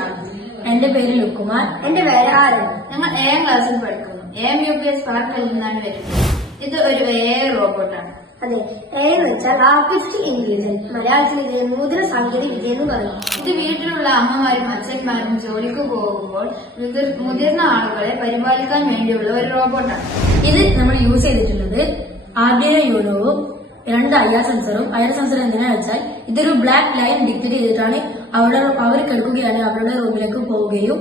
ഷാൻ. എന്റെ പേര് ലുക്കുമാർ. എന്റെ പേര് ആരൻ. ഞങ്ങൾ AM ക്ലാസ്സിൽ പഠിക്കുന്നു. AM UPS പാർട്ടിൽ നിന്നാണ് വരുന്നത്. ഇത് ഒരു AI റോബോട്ടാണ്. അതെ, AI എന്ന് വെച്ചാൽ ആർട്ടിഫിഷ്യൽ ഇന്റലിജൻസ്. മലയാളത്തിൽ ഇത് നൂതന സാങ്കേതിക വിദ്യ എന്ന് പറയും. ഇത് വീട്ടിലുള്ള അമ്മമാരും അച്ഛന്മാരും ജോലിക്ക് പോകുമ്പോൾ മുതിർന്ന ആളുകളെ പരിപാലിക്കാൻ വേണ്ടിയുള്ള ഒരു റോബോട്ടാണ്. ഇത് നമ്മൾ യൂസ് ചെയ്തിട്ടുള്ളത് ആർഡിനോ യൂണോവും 2 IR സെൻസറും. IR സെൻസർ എന്തിനാണെന്ന് വെച്ചാൽ ഇതൊരു ബ്ലാക്ക് ലൈൻ ഡിക്റ്റേറ്റ് ചെയ്തിട്ടാണ് അവർ കിടക്കുകയാണ് അവരുടെ റൂമിലേക്ക് പോവുകയും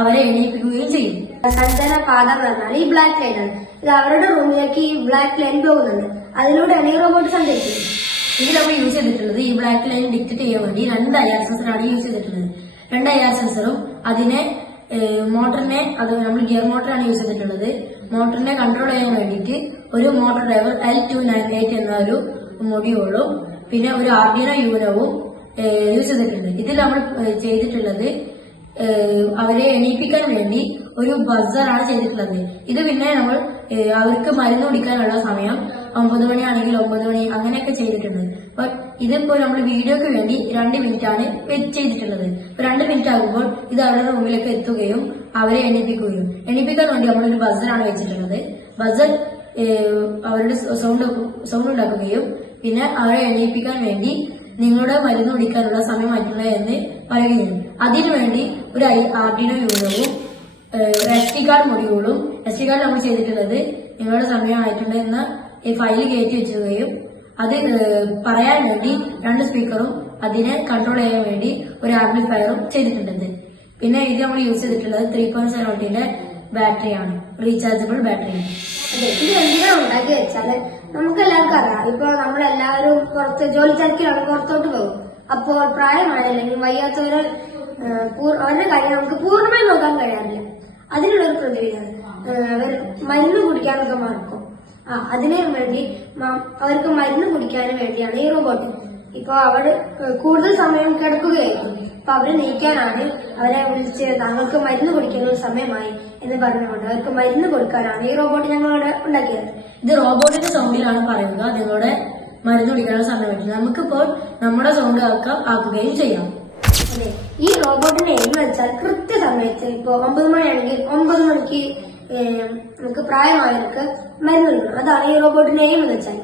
അവരെ എണീപ്പിക്കുകയും ചെയ്യും. സഞ്ചാര പാത എന്ന് പറഞ്ഞാൽ ഈ ബ്ലാക്ക് ലൈൻ ആണ്. ഇത് അവരുടെ റൂമിലേക്ക് ഈ ബ്ലാക്ക് ലൈൻ പോകുന്നുണ്ട്. അതിലൂടെയാണ് ഈ റോബോട്ട് സഞ്ചരിക്കുന്നത്. ഇതിൽ നമ്മൾ യൂസ് ചെയ്തിട്ടുള്ളത് ഈ ബ്ലാക്ക് ലൈൻ ഡിക്റ്റേറ്റ് ചെയ്യാൻ വേണ്ടി 2 IR സെൻസറാണ് യൂസ് ചെയ്തിട്ടുള്ളത്. 2 IR സെൻസറും അതിനെ മോട്ടറിനെ നമ്മൾ ഗിയർ മോട്ടറാണ് യൂസ് ചെയ്തിട്ടുള്ളത്. മോട്ടറിനെ കൺട്രോൾ ചെയ്യാൻ വേണ്ടിയിട്ട് ഒരു മോട്ടോർ ഡ്രൈവർ L298 എന്ന ഒരു മൊഡ്യൂളും പിന്നെ ഒരു ആർഡിനോ യൂണോവും യൂസ് ചെയ്തിട്ടുണ്ട്. ഇതിൽ നമ്മൾ ചെയ്തിട്ടുള്ളത് അവരെ എണീപ്പിക്കാൻ വേണ്ടി ഒരു ബസറാണ് ചെയ്തിട്ടുള്ളത്. ഇത് പിന്നെ നമ്മൾ അവർക്ക് മരുന്ന് കുടിക്കാനുള്ള സമയം 9 മണിയാണെങ്കിൽ 9 മണി അങ്ങനെയൊക്കെ ചെയ്തിട്ടുണ്ട്. അപ്പൊ ഇതിപ്പോ നമ്മൾ വീഡിയോക്ക് വേണ്ടി 2 മിനിറ്റാണ് ചെയ്തിട്ടുള്ളത്. 2 മിനിറ്റ് ആകുമ്പോൾ ഇത് അവരുടെ റൂമിലേക്ക് എത്തുകയും അവരെ എണീപ്പിക്കാൻ വേണ്ടി നമ്മളൊരു ബസറാണ് വെച്ചിട്ടുള്ളത്. ബസർ അവരുടെ സൗണ്ട് ഉണ്ടാക്കുകയും പിന്നെ അവരെ എണീപ്പിക്കാൻ വേണ്ടി നിങ്ങളുടെ മരുന്ന് കുടിക്കാനുള്ള സമയമായിട്ടുണ്ട് എന്ന് പറയുകയും അതിനുവേണ്ടി ഒരു ആർഡിനോ യൂണോവും SD കാർഡ് മൊഡ്യൂളും. SD കാർഡ് നമ്മൾ ചെയ്തിട്ടുള്ളത് നിങ്ങളുടെ സമയമായിട്ടുണ്ട് എന്ന ഫയൽ കയറ്റി വെച്ചുകയും അത് പറയാൻ വേണ്ടി 2 സ്പീക്കറും അതിനെ കൺട്രോൾ ചെയ്യാൻ വേണ്ടി ഒരു ആംപ്ലിഫയറും ചെയ്തിട്ടുണ്ട്. പിന്നെ ഇത് നമ്മൾ യൂസ് ചെയ്തിട്ടുള്ളത് 3.7 വോൾട്ടിന്റെ ബാറ്ററിയാണ്, റീചാർജബിൾ ബാറ്ററിയാണ്. ഇത് എന്തിനാണ് ഉണ്ടാക്കി വെച്ചാല് നമുക്ക് എല്ലാവർക്കും അറിയാം. ഇപ്പൊ നമ്മളെല്ലാവരും പുറത്ത് ജോലി തിരക്കിലാണ് പുറത്തോട്ട് പോകും. അപ്പോൾ പ്രായമായ അല്ലെങ്കിൽ വയ്യാത്തവരെ അവരുടെ കാര്യം നമുക്ക് പൂർണ്ണമായി നോക്കാൻ കഴിയാറില്ല. അതിനുള്ളൊരു പ്രതിവിധിയാണ് അവർ മരുന്ന് കുടിക്കാനൊക്കെ മറക്കും. അതിനു വേണ്ടി അവർക്ക് മരുന്ന് കുടിക്കാനും വേണ്ടിയാണ് ഈ റോബോട്ട്. ഇപ്പൊ അവർ കൂടുതൽ സമയം കിടക്കുകയായിരിക്കും. അപ്പൊ അവരെ നീക്കാനാണ് അവരെ വിളിച്ച് താങ്കൾക്ക് മരുന്ന് കുടിക്കുന്ന സമയമായി എന്ന് പറഞ്ഞുകൊണ്ട് അവർക്ക് മരുന്ന് കൊടുക്കാനാണ് ഈ റോബോട്ട് ഞങ്ങളോട് ഉണ്ടാക്കിയത്. ഇത് റോബോട്ടിന്റെ സൗണ്ടിലാണ് പറയുക നിങ്ങളുടെ മരുന്ന് കുടിക്കാനുള്ള സമയമായിട്ട്. നമുക്കിപ്പോൾ നമ്മുടെ സൗണ്ട് ആക്കുകയും ചെയ്യാം. അതെ, ഈ റോബോട്ടിന്റെ എയിം വെച്ചാൽ കൃത്യസമയത്ത് ഇപ്പൊ 9 മണിയാണെങ്കിൽ 9 മണിക്ക് നമുക്ക് പ്രായമായവർക്ക് മരുന്ന് കൊടുക്കണം. അതാണ് ഈ റോബോട്ടിന്റെ എയിം എന്ന് വെച്ചാൽ.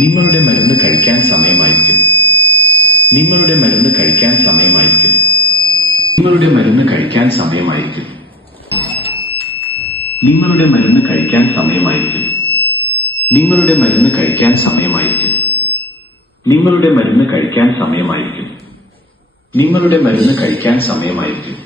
നിങ്ങളുടെ മരുന്ന് കഴിക്കാൻ സമയമായിരിക്കും. നിങ്ങളുടെ മരുന്ന് കഴിക്കാൻ സമയമായിരിക്കും. നിങ്ങളുടെ മരുന്ന് കഴിക്കാൻ സമയമായിരിക്കും. നിങ്ങളുടെ മരുന്ന് കഴിക്കാൻ സമയമായിരിക്കും. നിങ്ങളുടെ മരുന്ന് കഴിക്കാൻ സമയമായിരിക്കും. നിങ്ങളുടെ മരുന്ന് കഴിക്കാൻ സമയമായിരിക്കും. നിങ്ങളുടെ മരുന്ന് കഴിക്കാൻ സമയമായിരിക്കും.